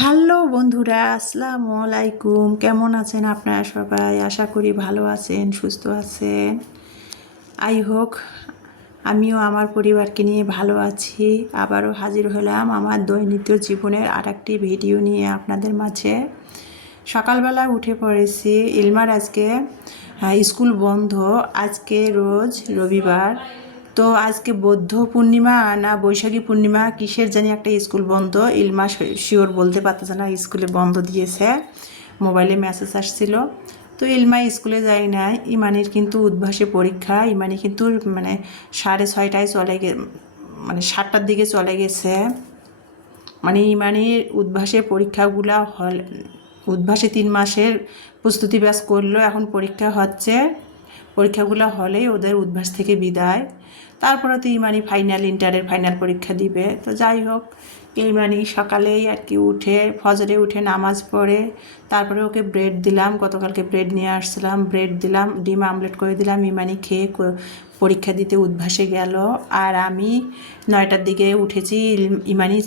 Hello বন্ধুরা, আসসালামু আলাইকুম। কেমন আছেন আপনারা সবাই? আশা করি ভালো আছেন, সুস্থ আছেন। আই হোক আমিও আমার পরিবারকে নিয়ে ভালো আছি। আবারও হাজির হলাম আমার দৈনন্দিন জীবনের আর একটি ভিডিও নিয়ে আপনাদের মাঝে। সকালবেলা উঠে পড়েছি। ইলমার আজকে স্কুল বন্ধ। আজকে রোজ রবিবার, তো আজকে বৌদ্ধ পূর্ণিমা না বৈশাখী পূর্ণিমা কিসের জানি একটা স্কুল বন্ধ। ইলমা শিওর বলতে পারতেছে না, স্কুলে বন্ধ দিয়েছে, মোবাইলে মেসেজ আসছিল। তো ইলমা স্কুলে যায় না। ইমানির কিন্তু উদ্ভাসে পরীক্ষা। ইমানি কিন্তু 6:30টায় মানে 7টার দিকে চলে গেছে। মানে ইমানির উদ্ভাসের পরীক্ষাগুলা উদ্ভাসে 3 মাসের প্রস্তুতি ব্যাস করলো, এখন পরীক্ষা হচ্ছে। পরীক্ষাগুলো হলেই ওদের উদ্ভাস থেকে বিদায়। তারপরে তো ইমানি ইন্টারের ফাইনাল পরীক্ষা দিবে। তো যাই হোক, ইমানি সকালেই আর কি উঠে ফজরে উঠে নামাজ পড়ে তারপরে ওকে ব্রেড দিলাম। গতকালকে ব্রেড নিয়ে আসছিলাম, ব্রেড দিলাম, ডিম আমলেট করে দিলাম। ইমানি খেয়ে পরীক্ষা দিতে উদ্ভাসে গেল। আর আমি 9টার দিকে উঠেছি। ইমানি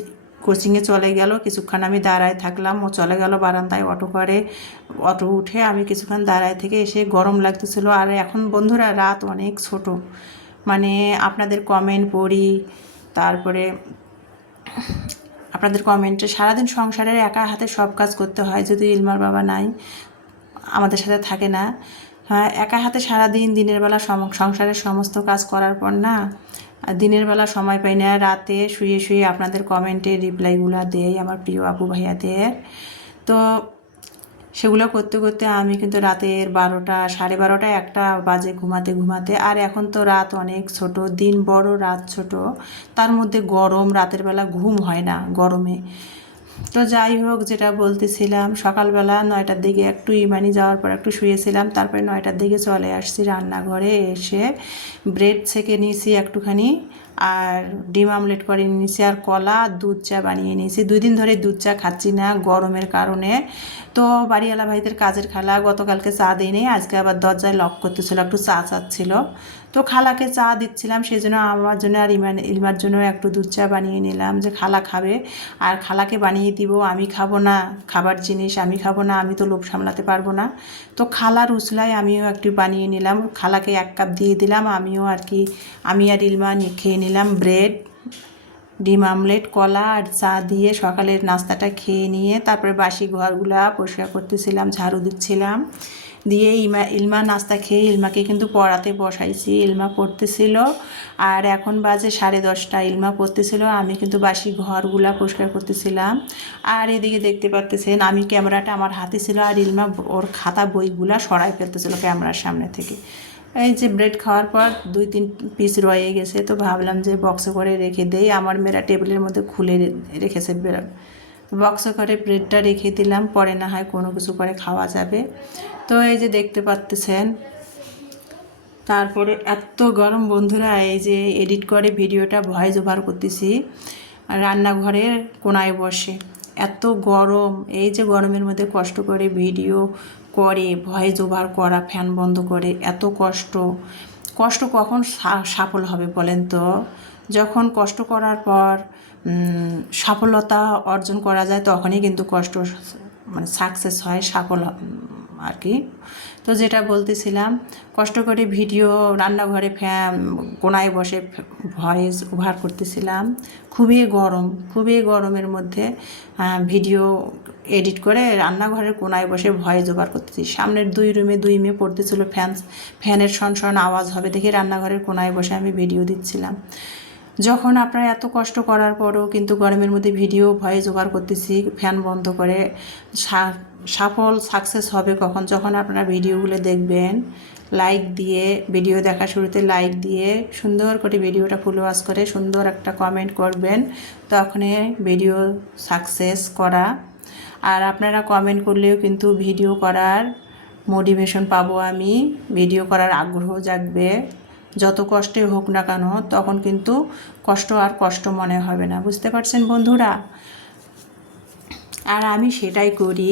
কোচিংয়ে চলে গেল। কিছুক্ষণ আমি দাঁড়ায় থাকলাম, ও চলে গেল বারান্দায় অটো করে। অটো উঠে আমি কিছুক্ষণ দাঁড়ায় থেকে এসে গরম লাগতেছিল। আর এখন বন্ধুরা রাত অনেক ছোট, মানে আপনাদের কমেন্ট পড়ি, তারপরে আপনাদের কমেন্টে সারাদিন সংসারের একা হাতে সব কাজ করতে হয়, যদি ইলমার বাবা নাই, আমাদের সাথে থাকে না। হ্যাঁ, একা হাতে সারাদিন দিনের বেলা সংসারের সমস্ত কাজ করার পর না, দিনের বেলা সময় পাই না। রাতে শুয়ে শুয়ে আপনাদের কমেন্টে রিপ্লাইগুলো দেই আমার প্রিয় আপু ভাইয়াদের। তো সেগুলো করতে করতে আমি কিন্তু রাতের 12টা 12:30 1টা বাজে ঘুমাতে ঘুমাতে। আর এখন তো রাত অনেক ছোট, দিন বড় রাত ছোট, তার মধ্যে গরম, রাতের বেলা ঘুম হয় না গরমে। তো যাই হোক, যেটা বলতেছিলাম, সকালবেলা 9টার দিকে একটু ইমানি যাওয়ার পর একটু শুয়েছিলাম। তারপরে 9টার দিকে চলে আসছি রান্নাঘরে। এসে ব্রেড ছেঁকে নিয়েছি একটুখানি, আর ডিম আমলেট করে নিয়েছি, আর কলা আর দুধ চা বানিয়ে নিয়েছি। 2 দিন ধরে দুধ চা খাচ্ছি না গরমের কারণে। তো বাড়িওয়ালা ভাইদের কাজের খালা গতকালকে চা দিইনি, আজকে আবার দরজায় লক করতেছিল, একটু চা চাচ্ছিল। তো খালাকে চা দিচ্ছিলাম, সেই জন্য আমার জন্য আর ইলমার জন্য একটু দুধ চা বানিয়ে নিলাম, যে খালা খাবে। আর খালাকে বানিয়ে দিব, আমি খাবো না। খাবার জিনিস আমি খাবো না, আমি তো লোভ সামলাতে পারবো না। তো খালার উসলায় আমিও একটু বানিয়ে নিলাম, খালাকে 1 কাপ দিয়ে দিলাম। আমিও আর কি, আমি আর ইলমা খেয়ে নিলাম ব্রেড, ডিম আমলেট, কলা আর চা দিয়ে সকালের নাস্তাটা খেয়ে নিয়ে তারপরে বাসি ঘরগুলা পরিষ্কার করতেছিলাম, ঝাড়ু দিচ্ছিলাম। দিয়ে ইলমা নাস্তা খেয়ে ইলমাকে কিন্তু পড়াতে বসাইছি, ইলমা পড়তেছিল। আর এখন বাজে 10:30। ইলমা পড়তেছিল, আমি কিন্তু বাসি ঘরগুলা পরিষ্কার করতেছিলাম। আর এদিকে দেখতে পারতেছেন, আমি ক্যামেরাটা আমার হাতে ছিল, আর ইলমা ওর খাতা বইগুলা সরাই ফেলতেছিল ক্যামেরার সামনে থেকে। এই যে ব্রেড খাওয়ার পর 2-3 পিস রয়ে গেছে, তো ভাবলাম যে বক্সে করে রেখে দেই। আমার মেয়েরা টেবিলের মধ্যে খুলে রেখেছে, বক্সে করে ব্রেডটা রেখে দিলাম, পরে না হয় কোনো কিছু করে খাওয়া যাবে। তো এই যে দেখতে পাচ্তেছেন। তারপরে এত গরম বন্ধুরা, এই যে এডিট করে ভিডিওটা ভয়েস ওভার করতেছি রান্নাঘরের কোনায় বসে। এত গরম, এই যে গরমের মধ্যে কষ্ট করে ভিডিও করে ভয়েস ওভার করা, ফ্যান বন্ধ করে, এত কষ্ট। কষ্ট কখন সফল হবে বলেন তো? যখন কষ্ট করার পর সফলতা অর্জন করা যায়, তখনই কিন্তু কষ্ট মানে সাকসেস হয়, সফল আর কি। তো যেটা বলতেছিলাম, কষ্ট করে ভিডিও রান্নাঘরে কোনায় বসে ভয়েস ওভার করতেছিলাম। খুবই গরম, খুবই গরমের মধ্যে ভিডিও এডিট করে রান্নাঘরের কোনায় বসে ভয়েস ওভার করতেছি। সামনের 2 রুমে 2 মেয়ে পড়তেছিল, ফ্যানের শন আওয়াজ হবে দেখে রান্নাঘরের কোনায় বসে আমি ভিডিও দিচ্ছিলাম। যখন আপনারা এত কষ্ট করার পরও কিন্তু গরমের মধ্যে ভিডিও ভয়েস ওভার করতেছি ফ্যান বন্ধ করে, সফল সাকসেস হবে কখন? যখন আপনারা ভিডিওগুলো দেখবেন, লাইক দিয়ে, ভিডিও দেখা শুরুতে লাইক দিয়ে সুন্দর করে ভিডিওটা ফুল ওয়াচ করে সুন্দর একটা কমেন্ট করবেন, তখনই ভিডিও সাকসেস করা। আর আপনারা কমেন্ট করলেও কিন্তু ভিডিও করার মোটিভেশন পাবো আমি, ভিডিও করার আগ্রহ জাগবে। যত কষ্টে হোক না কেন, তখন কিন্তু কষ্ট আর কষ্ট মনে হবে না, বুঝতে পারছেন বন্ধুরা? আর আমি সেটাই করি,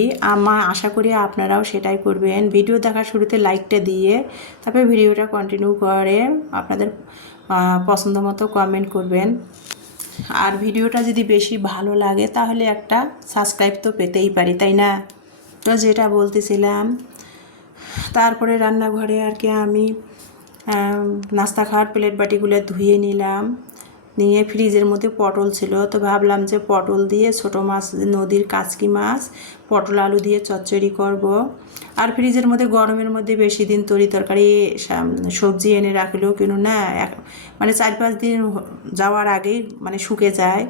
আশা করি আপনারাও সেটাই করবেন। ভিডিও দেখার শুরুতে লাইকটা দিয়ে তারপরে ভিডিওটা কন্টিনিউ করে আপনাদের পছন্দ মতো কমেন্ট করবেন। আর ভিডিওটা যদি বেশি ভালো লাগে তাহলে একটা সাবস্ক্রাইব তো পেতেই পারি, তাই না? তো যেটা বলতেছিলাম, তারপরে রান্নাঘরে আর কি আমি নাস্তা খাওয়ার প্লেট বাটিগুলো ধুয়ে নিলাম, নিয়ে ফ্রিজের মধ্যে পটল ছিল, তো ভাবলাম যে পটল দিয়ে ছোটো মাছ, নদীর কাচকি মাছ, পটল আলু দিয়ে চচ্চড়ি করব। আর ফ্রিজের মধ্যে গরমের মধ্যে বেশি দিন তরকারি সবজি এনে রাখলেও কেন না মানে 4-5 দিন যাওয়ার আগেই মানে শুকে যায়।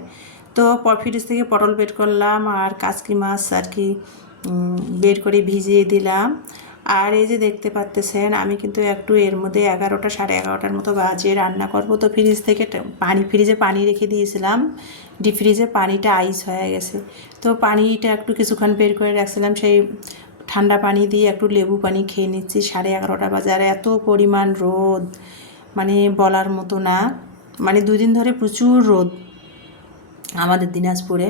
তো ফ্রিজ থেকে পটল বের করলাম আর কাচকি মাছ আর কি বের করে ভিজিয়ে দিলাম। আর এই যে দেখতে পাচ্তেছেন আমি কিন্তু একটু এর মধ্যে 11টা 11:30টার মতো বাজে রান্না করব। তো ফ্রিজ থেকে ফ্রিজে পানি রেখে দিয়েছিলাম, ডিপ ফ্রিজে পানিটা আইস হয়ে গেছে। তো পানিটা একটু কিছুক্ষণ বের করে রাখছিলাম, সেই ঠান্ডা পানি দিয়ে একটু লেবু পানি খেয়ে নিচ্ছি। 11:30টা বাজে আর এত পরিমাণ রোদ, মানে বলার মতো না। মানে 2 দিন ধরে প্রচুর রোদ আমাদের দিনাজপুরে।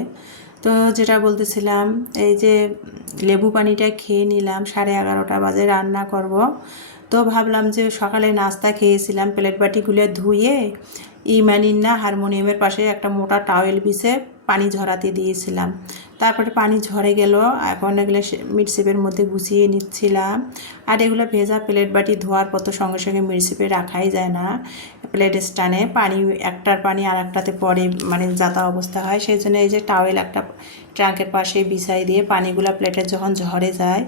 তো যেটা বলতেছিলাম, এই যে লেবু পানিটা খেয়ে নিলাম, 11:30টা বাজে রান্না করব। তো ভাবলাম যে সকালে নাস্তা খেয়েছিলাম, প্লেট বাটিগুলো ধুয়ে ইমানিন্না হারমোনিয়ামের পাশে একটা মোটা টাওয়েল বিছে পানি ঝরাতে দিয়েছিলাম। তারপরে পানি ঝরে গেল, এখন এগুলো মিটসেপের মধ্যে গুছিয়ে নিচ্ছিলাম। আর এগুলো ভেজা প্লেট বাটি ধোয়ার পর তো সঙ্গে সঙ্গে মিটসেপে রাখাই যায় না, প্লেট স্ট্যান্ডে পানি একটার পানি আর একটাতে পরে মানে যাতা অবস্থা হয়। সেই জন্য এই যে টাওয়েল একটা ট্রাঙ্কের পাশে বিছাই দিয়ে পানিগুলো প্লেটে যখন ঝরে যায়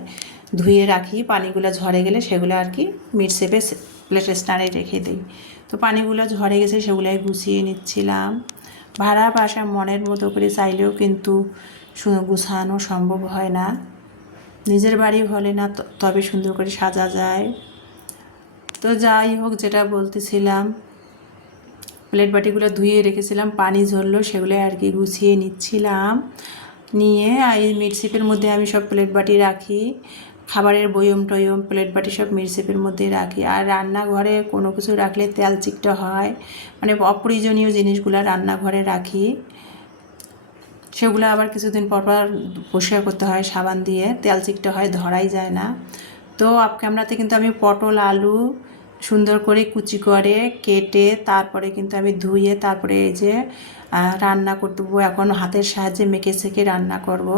ধুয়ে রাখি, পানিগুলো ঝরে গেলে সেগুলো আর কি মিটসেপে প্লেট স্ট্যান্ডে রেখে দিই। তো পানিগুলো ঝরে গেছে, সেগুলোই গুছিয়ে নিচ্ছিলাম। ভাড়া বাসা মনের মতো করে চাইলেও কিন্তু গুছানো সম্ভব হয় না, নিজের বাড়ি হলে না তবে সুন্দর করে সাজা যায়। তো যাই হোক, যেটা বলতেছিলাম, প্লেট বাটিগুলো ধুয়ে রেখেছিলাম, পানি ঝরলো, সেগুলো আর কি গুছিয়ে নিচ্ছিলাম। নিয়ে এই মিটসিপের মধ্যে আমি সব প্লেট বাটি রাখি, খাবারের বয়ম টয়ম প্লেট বাটি সব মিটসিপের মধ্যে রাখি। আর রান্নাঘরে কোনো কিছু রাখলে তেল চিকটা হয়, মানে অপ্রয়োজনীয় জিনিসগুলো রান্নাঘরে রাখি, সেগুলো আবার কিছুদিন পর পর পরিষ্কার করতে হয় সাবান দিয়ে, তেল চিকটা হয়, ধরাই যায় না। তো আপ ক্যামেরাতে কিন্তু আমি পটল আলু সুন্দর করে কুচি করে কেটে তারপরে কিন্তু আমি ধুয়ে তারপরে এই যে রান্না করতে এখন হাতের সাহায্যে মেখে ছেঁকে রান্না করব।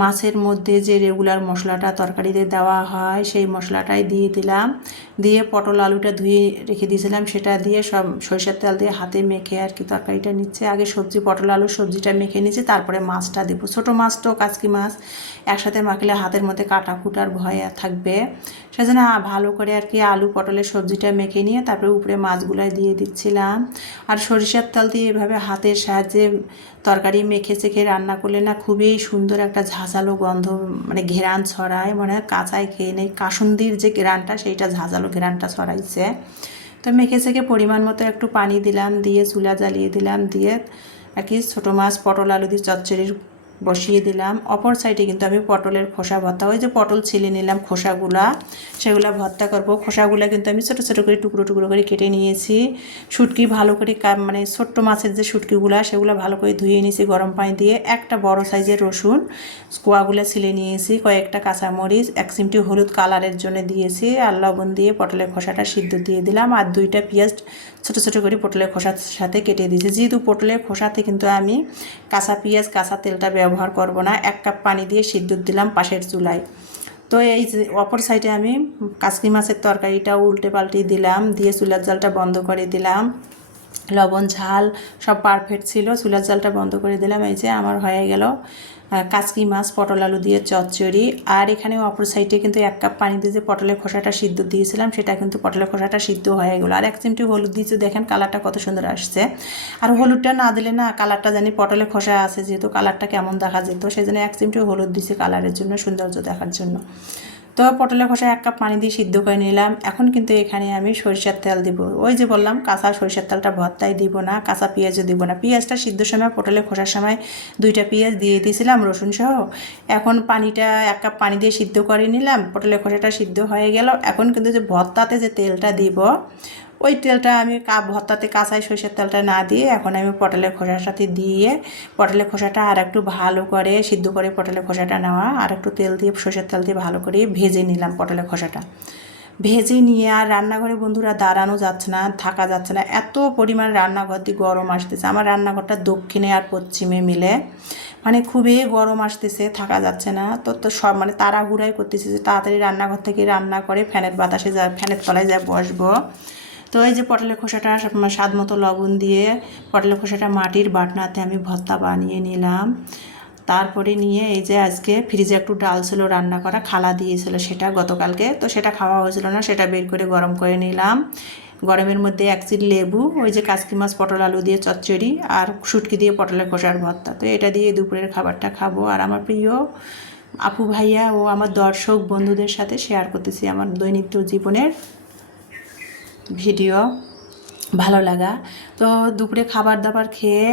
মাছের মধ্যে যে রেগুলার মশলাটা তরকারিতে দেওয়া হয় সেই মশলাটাই দিয়ে দিলাম, দিয়ে পটল আলুটা ধুয়ে রেখে দিয়েছিলাম সেটা দিয়ে সব সরিষার তেল দিয়ে হাতে মেখে আর কি তরকারিটা নিচ্ছে। আগে সবজি পটল আলু সবজিটা মেখে নিচ্ছি, তারপরে মাছটা দেবো। ছোটো মাছ তো কাচকি মাছ একসাথে মাখলে হাতের মধ্যে কাটা কুটার ভয় থাকবে, সেজন্য ভালো করে আর কি আলু পটলের সবজিটা মেখে নিয়ে তারপরে উপরে মাছগুলো দিয়ে দিচ্ছিলাম। আর সরিষার তেল দিয়ে এভাবে হাতের সাহায্যে তরকারি মেখে চেখে রান্না করলে না খুবই সুন্দর একটা ঝাঁঝালো গন্ধ, মানে ঘেরান ছড়ায়, মনে হয় কাঁচায় খেয়ে নেই, কাসুন্দির যে ঘেরানটা সেইটা ঝাঁঝালো ঘেরানটা ছড়াইছে। তো মেখে চেখে পরিমাণ মতো একটু পানি দিলাম, দিয়ে চুলা জ্বালিয়ে দিলাম, দিয়ে আর কি ছোটো মাছ পটল আলু দিয়ে চচ্চড়ির বসিয়ে দিলাম। অপর সাইডে কিন্তু আমি পটলের খোসা ভর্তা, ওই যে পটল ছিলে নিলাম খোসাগুলা, সেগুলো ভর্তা করব। খোসাগুলো কিন্তু আমি ছোটো ছোটো করে টুকরো টুকরো করে কেটে নিয়েছি। শুটকি ভালো করে মানে ছোট্ট মাছের যে শুটকিগুলো সেগুলো ভালো করে ধুয়ে নিয়েছি গরম পানি দিয়ে। একটা বড় সাইজের রসুন কোয়াগুলো ছিলে নিয়েছি, কয়েকটা কাঁচামরিচ, 1 চিমটি হলুদ কালারের জন্য দিয়েছি, আর লবণ দিয়ে পটলের খোসাটা সিদ্ধ দিয়ে দিলাম। আর 2টা পেঁয়াজ ছোটো ছোটো করে পটলের খোসার সাথে কেটে দিয়েছি। যেহেতু পটলের খোসাতে কিন্তু আমি কাঁচা পেঁয়াজ কাঁচা তেলটা ব্যবহার করব না। 1 কাপ পানি দিয়ে সিদ্ধ দিলাম পাশের চুলায়। তো এই যে অপর সাইডে আমি কাচকি মাছের তরকারিটা উল্টে পাল্টে দিলাম, দিয়ে চুলার জালটা বন্ধ করে দিলাম। লবণ ঝাল সব পারফেক্ট ছিল, চুলার জালটা বন্ধ করে দিলাম। এই যে আমার হয়ে গেল কাচকি মাছ পটল আলু দিয়ে চচ্চড়ি। আর এখানে অপর সাইডে কিন্তু 1 কাপ পানি দিয়ে যে পটলের খোসাটা সিদ্ধ দিয়েছিলাম সেটা কিন্তু পটলের খোসাটা সিদ্ধ হয়ে গেলো। আর 1 চিমটি হলুদ দিয়েছি, দেখেন কালারটা কত সুন্দর আসছে। আর হলুদটা না দিলে না কালারটা জানি পটলের খোসা আছে যেহেতু কালারটা কেমন দেখা যেত, সেই জন্য 1 চিমটি হলুদ দিয়েছি কালারের জন্য, সৌন্দর্য দেখার জন্য। তো পটলের খোসা 1 কাপ পানি দিয়ে সিদ্ধ করে নিলাম। এখন কিন্তু এখানে আমি সরিষার তেল দিব, ওই যে বললাম কাঁচা সরিষার তেলটা ভর্তায় দিব না, কাঁচা পেঁয়াজও দিব না। পেঁয়াজটা সিদ্ধ সময় পটলের খোসার সময় 2টা পেঁয়াজ দিয়ে দিয়েছিলাম রসুন সহ। এখন পানিটা 1 কাপ পানি দিয়ে সিদ্ধ করে নিলাম, পটলের খোসাটা সিদ্ধ হয়ে গেল। এখন কিন্তু যে ভর্তাতে যে তেলটা দিব ওই তেলটা আমি ভর্তাতে কাঁচাই সরিষার তেলটা না দিয়ে এখন আমি পটলের খোসার সাথে দিয়ে পটলের খোসাটা আর একটু ভালো করে সিদ্ধ করে পটলের খোসাটা নেওয়া আর একটু তেল দিয়ে সরিষার তেল দিয়ে ভালো করে ভেজে নিলাম পটলের খোসাটা। ভেজে নিয়ে আর রান্নাঘরে বন্ধুরা দাঁড়ানো যাচ্ছে না, থাকা যাচ্ছে না, এত পরিমাণ রান্নাঘর দিয়ে গরম আসতেছে। আমার রান্নাঘরটা দক্ষিণে আর পশ্চিমে মিলে, মানে খুবই গরম আসতেছে, থাকা যাচ্ছে না। তো সব মানে তাড়াহুড়াই করতেছে যে তাড়াতাড়ি রান্নাঘর থেকে রান্না করে ফ্যানের বাতাসে ফ্যানের তলায় যা বসবো। তো এই যে পটলের খোসাটা স্বাদ মতো লবণ দিয়ে পটলের খোসাটা মাটির বাটনাতে আমি ভর্তা বানিয়ে নিলাম। তারপরে নিয়ে এই যে আজকে ফ্রিজে একটু ডাল ছিল রান্না করা, খালা দিয়েছিল সেটা গতকালকে, তো সেটা খাওয়া হয়েছিল না, সেটা বের করে গরম করে নিলাম। গরমের মধ্যে এক চিল লেবু, ওই যে কাচকি মাছ পটল আলু দিয়ে চচ্চড়ি, আর শুটকি দিয়ে পটলের খোসার ভর্তা। তো এটা দিয়ে দুপুরের খাবারটা খাবো। আর আমার প্রিয় আপু ভাইয়া ও আমার দর্শক বন্ধুদের সাথে শেয়ার করতেছি আমার দৈনিক জীবনের ভিডিও, ভালো লাগা। তো দুপুরে খাবার দাবার খেয়ে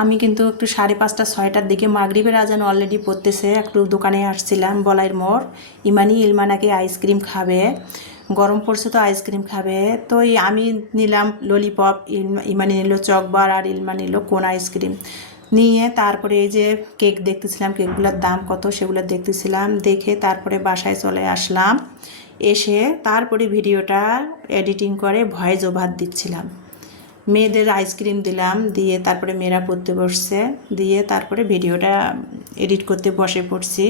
আমি কিন্তু একটু 5:30-6টার দিকে মাগরিবের আজান অলরেডি পড়তেছে, একটু দোকানে আসছিলাম বলাইর মোড়। ইলমা নাকি আইসক্রিম খাবে, গরম পড়ছে তো আইসক্রিম খাবে। তো আমি নিলাম ললিপপ, ইমানি নিল চকবার, আর ইলমা নিল কোন আইসক্রিম নিয়ে তারপরে এই যে কেক দেখতেছিলাম, কেকগুলোর দাম কত সেগুলো দেখতেছিলাম, দেখে তারপরে বাসায় চলে আসলাম। এসে তারপরে ভিডিওটা এডিটিং করে ভয়েস ওভার দিচ্ছিলাম। মেয়েদের আইসক্রিম দিলাম, দিয়ে তারপরে মেয়েরা পড়তে বসছে, দিয়ে তারপরে ভিডিওটা এডিট করতে বসে পড়ছি।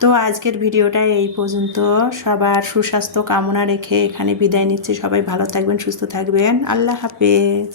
তো আজকের ভিডিওটা এই পর্যন্ত। সবার সুস্বাস্থ্য কামনা রেখে এখানে বিদায় নিচ্ছি। সবাই ভালো থাকবেন, সুস্থ থাকবেন। আল্লাহ হাফেজ।